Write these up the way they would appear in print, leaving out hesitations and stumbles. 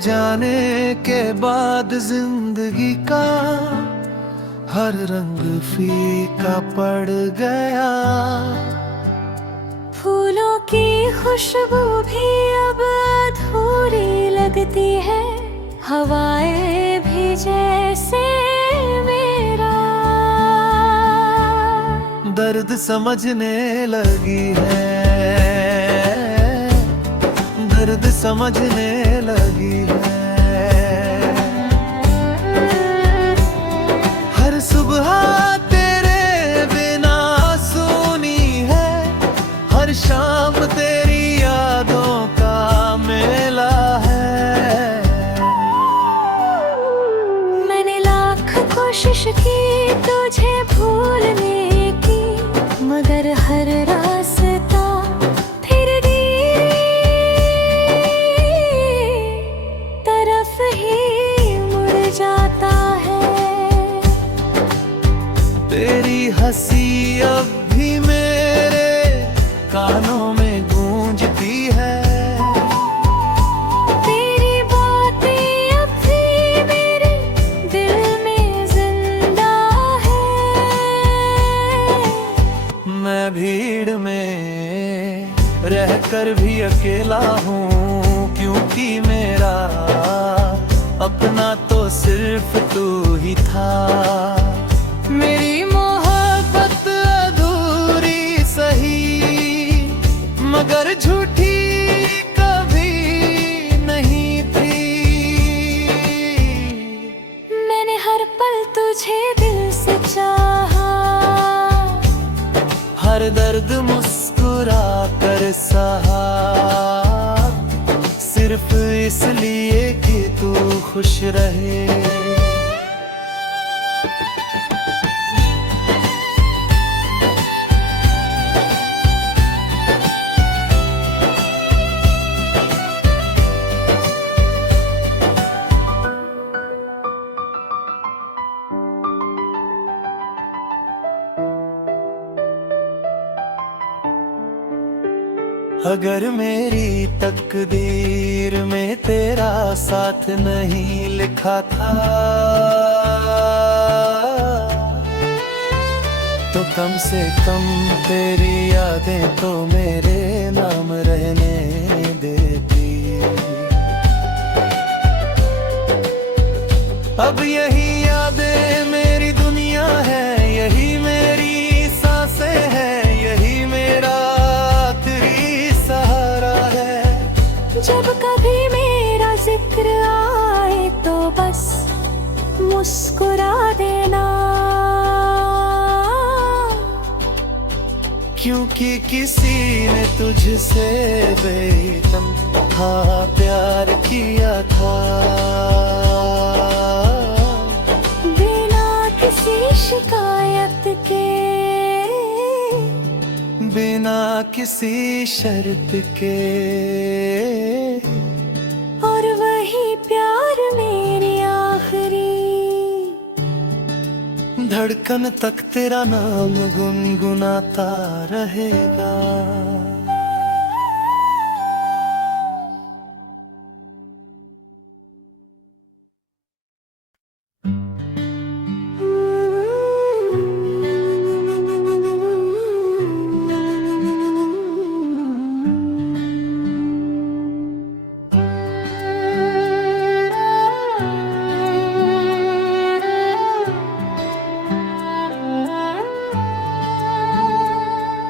जाने के बाद जिंदगी का हर रंग फीका पड़ गया। फूलों की खुशबू भी अब अधूरी लगती है, हवाएं भी जैसे मेरा दर्द समझने लगी है, दर्द समझने लगी है। हर सुबह तेरे बिना सुनी है, हर शाम तेरी यादों का मेला है। मैंने लाख कोशिश की तुझे भूलने की, मगर हर रास्ता फिर तरफ ही मुड़ जाता है। तेरी हंसी अब भी मेरे कानों में गूंजती है, तेरी बातें अब भी मेरे दिल में जिंदा है। मैं भीड़ में रहकर भी अकेला हूँ, क्योंकि मेरा अपना तो सिर्फ तू ही था। मेरी मोहब्बत अधूरी सही, मगर झूठी कभी नहीं थी। मैंने हर पल तुझे दिल से चाहा, हर दर्द मुस्कुरा कर सहा, सिर्फ इसलिए कि तू खुश रहे। अगर मेरी तकदीर में तेरा साथ नहीं लिखा था, तो कम से कम तेरी यादें तो मेरे नाम रहने देती। अब यही यादें मेरी दुनिया है, यही मेरी सांसें हैं, यही मेरा आखिरी सहारा है। जब कभी मेरा जिक्र आए तो बस मुस्कुरा देना, क्योंकि किसी ने तुझसे बेदम प्यार किया था। बिना किसी शिकायत के, बिना किसी शर्त के, और वही प्यार मेरी आखिरी धड़कन तक तेरा नाम गुनगुनाता रहेगा।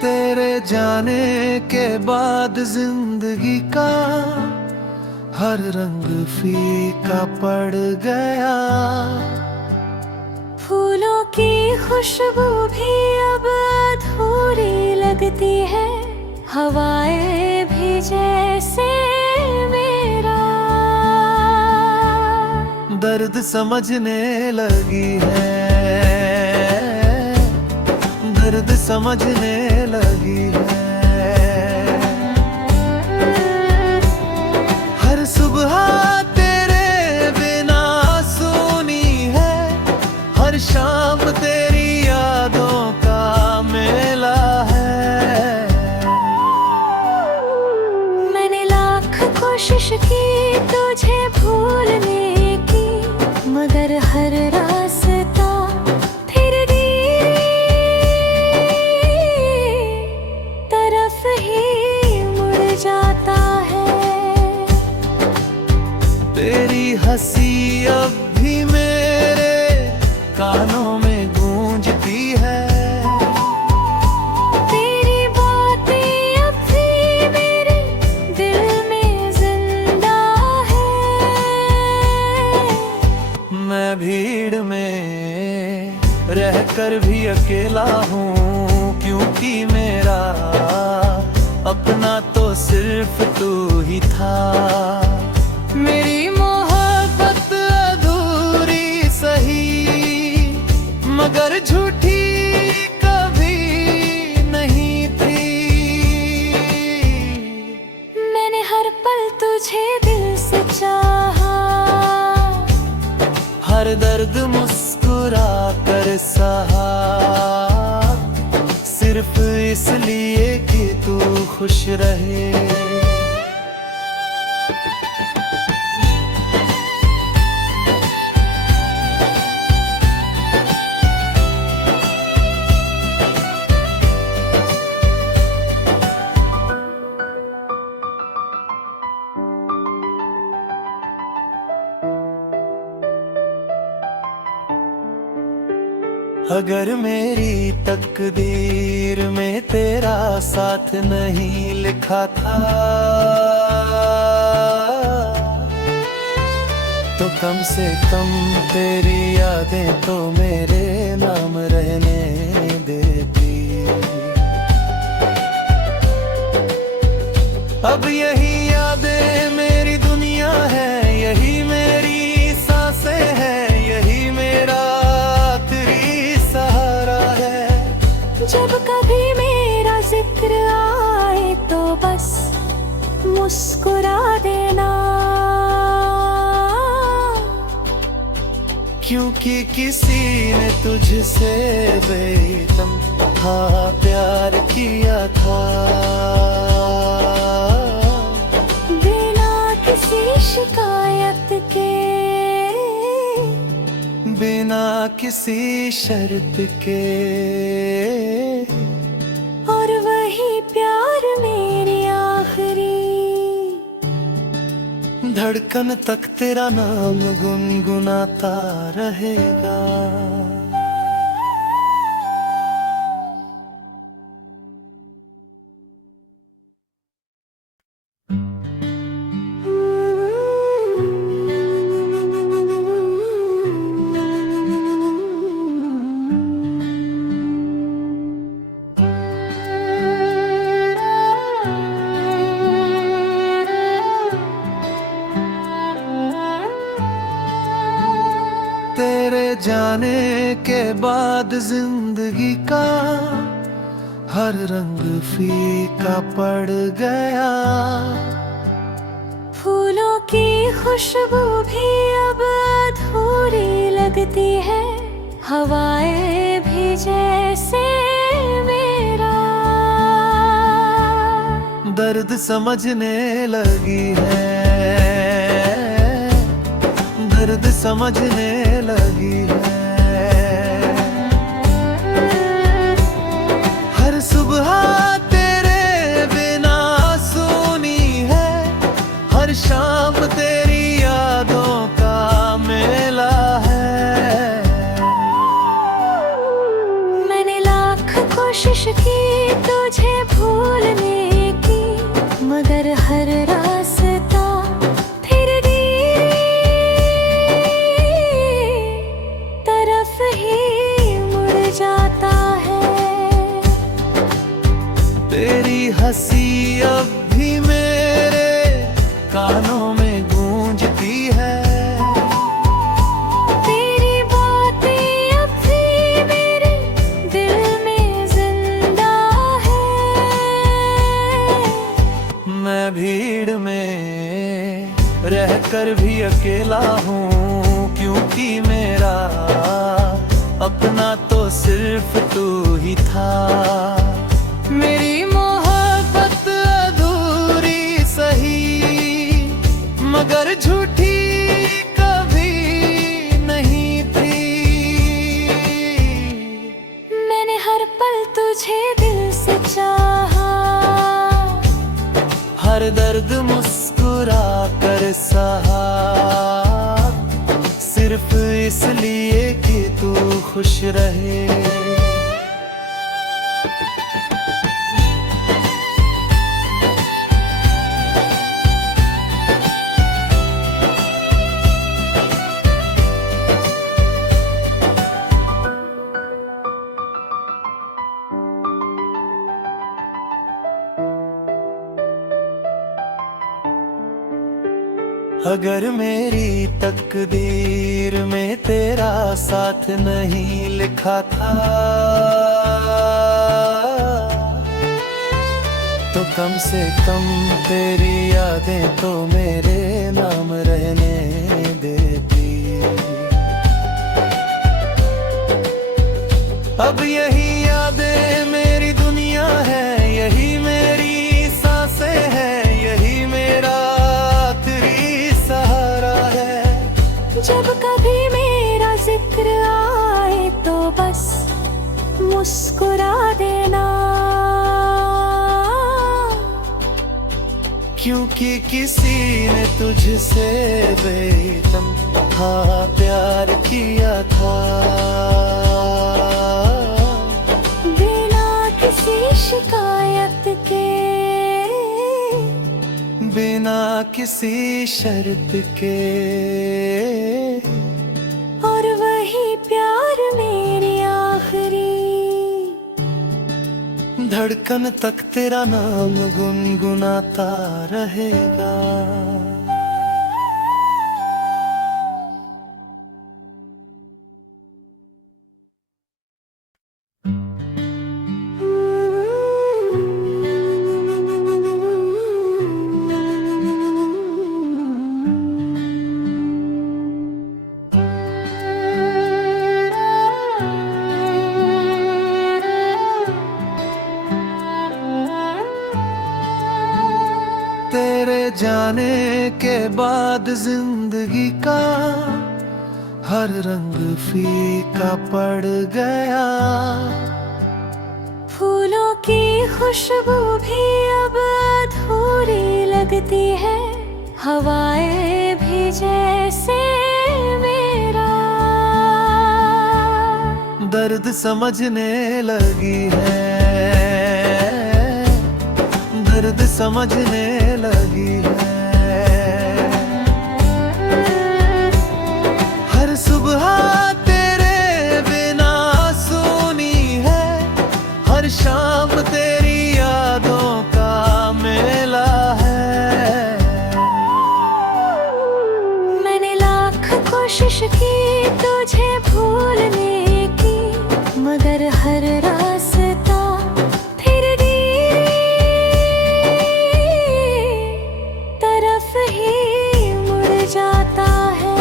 तेरे जाने के बाद जिंदगी का हर रंग फीका पड़ गया। फूलों की खुशबू भी अब अधूरी लगती है, हवाएं भी जैसे मेरा दर्द समझने लगी है, दर्द समझने लगी है। हर सुबह तेरे बिना सुनी है, हर शाम तेरी यादों का मेला है। मैंने लाख कोशिश की तुझे भूल अब भी मेरे कानों में गूंजती है। तेरी बातें अब भी मेरे दिल में जिंदा है। मैं भीड़ में रहकर भी अकेला हूँ, क्योंकि मेरा अपना तो सिर्फ तू ही था। मेरी मोहब्बत अधूरी सही, मगर झूठी कभी नहीं थी। मैंने हर पल तुझे दिल से चाहा, हर दर्द मुस्कुरा कर सहा, सिर्फ इसलिए कि तू खुश रहे। अगर मेरी तकदीर में तेरा साथ नहीं लिखा था, तो कम से कम तेरी यादें तो मेरे नाम रहने देती। अब यही यादें मेरी दुनिया है, यही मेरी सांसें हैं, यही मेरा जब कभी मेरा जिक्र आए तो बस मुस्कुरा देना, क्योंकि किसी ने तुझसे बेतहा प्यार किया था। बिना किसी शिकायत के, बिना किसी शर्त के, और वही प्यार मेरी आखिरी धड़कन तक तेरा नाम गुनगुनाता रहेगा। तेरे जाने के बाद जिंदगी का हर रंग फीका पड़ गया। फूलों की खुशबू भी अब अधूरी लगती है, हवाएं भी जैसे मेरा दर्द समझने लगी है, दर्द समझने लगी है। हर सुबह तेरे बिना सुनी है, हर शाम तेरी यादों का मेला है। मैंने लाख कोशिश की तुझे भूलने की, मगर हर रास्ता फिर तरफ ही मुड़ जाता है। तेरी हंसी अब भी मेरे कानों में गूंजती है। तेरी बातें अब भी मेरे दिल में जिंदा है। मैं भीड़ में रहकर भी अकेला हूँ, क्योंकि मेरा अपना तो सिर्फ तू ही था। मेरी मोहब्बत अधूरी सही, मगर झूठी कभी नहीं थी। मैंने हर पल तुझे दिल से चाहा, हर दर्द मुस्कुरा कर सहा, सिर्फ इसलिए कि तू खुश रहे। अगर मेरी तकदीर में तेरा साथ नहीं लिखा था, तो कम से कम तेरी यादें तो मेरे नाम रहने देती। अब यही यादें मेरी दुनिया है, यही मेरी सांसें हैं, यही मेरा जब कभी मेरा जिक्र आए तो बस मुस्कुरा देना, क्योंकि किसी ने तुझसे बेतहा प्यार किया था। बिना किसी शिकायत के, बिना किसी शर्त के, और वही प्यार मेरी आखिरी धड़कन तक तेरा नाम गुनगुनाता रहेगा। तेरे जाने के बाद जिंदगी का हर रंग फीका पड़ गया। फूलों की खुशबू भी अब अधूरी लगती है, हवाएं भी जैसे मेरा दर्द समझने लगी है, दर्द समझने लगी है। हर सुबह तेरे बिना सुनी है, हर शाम तेरी यादों का मेला है। मैंने लाख कोशिश की तुझे भूलने की, मगर हर रास्ता फिर तरफ ही मुड़ जाता है।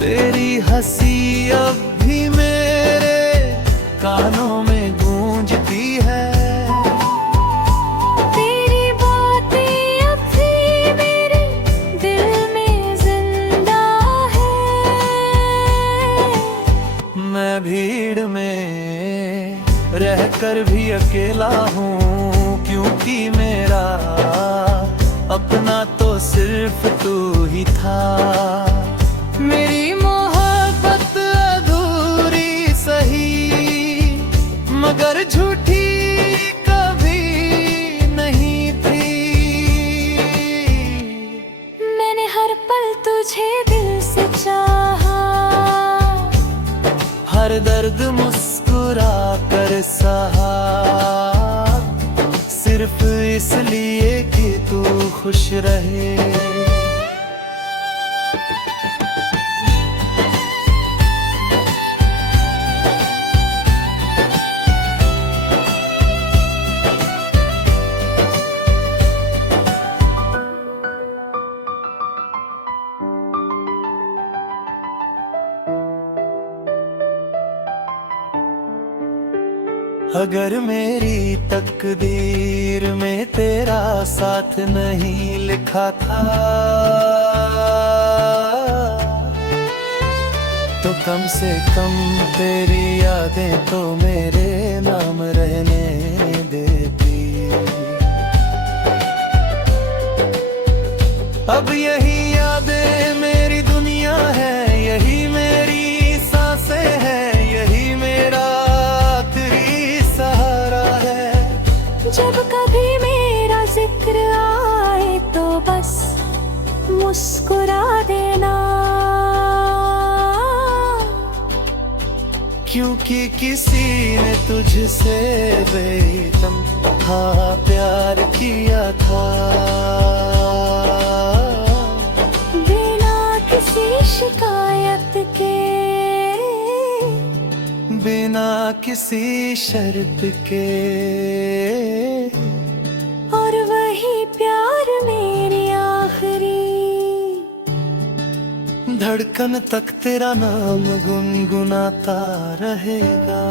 तेरी हंसी अब भी मेरे कानों में गूंजती है, तेरी बातें अब भी मेरे दिल में जिंदा है। मैं भीड़ में रहकर भी अकेला हूँ, क्योंकि मेरा अपना तो सिर्फ तू ही था। मेरी मोहब्बत अधूरी सही, मगर झूठी कभी नहीं थी। मैंने हर पल तुझे दिल से चाहा, हर दर्द मुस्कुरा कर सहा, सिर्फ इसलिए कि तू खुश रहे। अगर मेरी तकदीर में तेरा साथ नहीं लिखा था, तो कम से कम तेरी यादें तो मेरे नाम रहने देती। अब यही यादें मेरी दुनिया जब कभी मेरा जिक्र आए तो बस मुस्कुरा देना, क्योंकि किसी ने तुझसे बेदम हाँ प्यार किया था। बिना किसी शिकायत के, बिना किसी शर्त के, और वही प्यार मेरी आखिरी धड़कन तक तेरा नाम गुनगुनाता रहेगा।